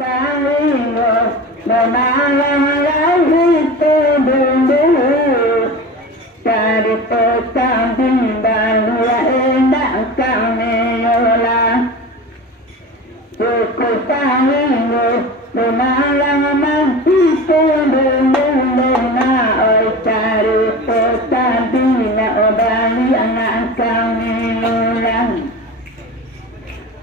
Kalingo memalang itu dulu dari petambing bahwa endak kami olah suku kalingo memalang itu dulu na oi dari petambing na obali anak kami olah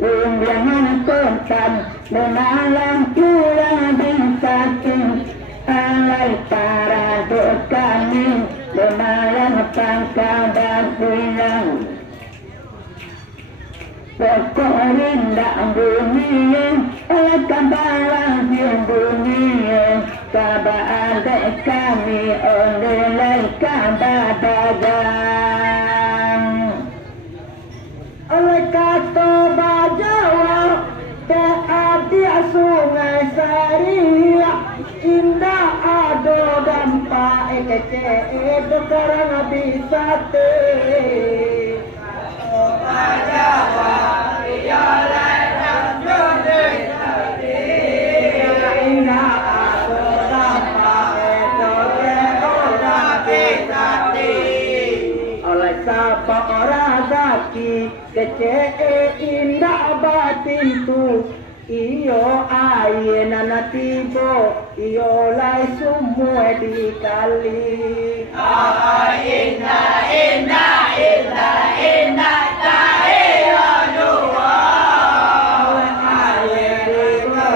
undangan kontan memalang pulang binsaking alai para dokani memalang pangkal dan pulang pokok rindak dunia akan balang di dunia kabar adek kami oleh kabar dagang oleh kata Bajawa di sungai Sari indah ada dampak kece bekarang bisa Bajawa iyalah sungai Sari indah ada dampak kece oleh siapa orang zaki kece indah batin tu iyo aye nana tibo iyo lai semua dikali inna inna inna inna tahiyo dua aye tibo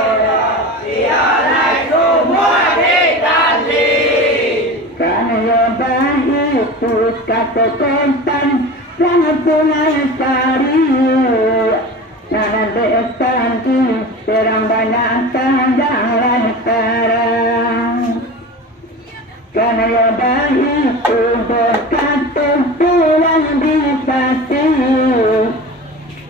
iyo lai semua dikali karena bayi itu kata kontan jangan punya cari nana dekanti terang banyak tanjalan sekarang karena ya bayi itu berkata pulang di pasti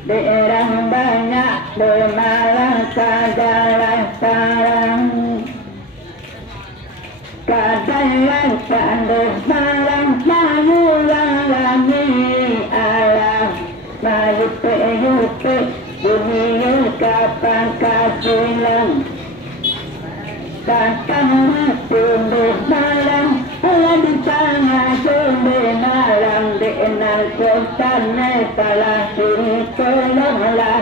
daerah banyak bermalang tanjalan sekarang kadang sandung malang mayulang lagi alam mayupe dunia kapan kasilang takkan tumbuh malam di tengah tumbuh malam di enal kontan salah diri tolonglah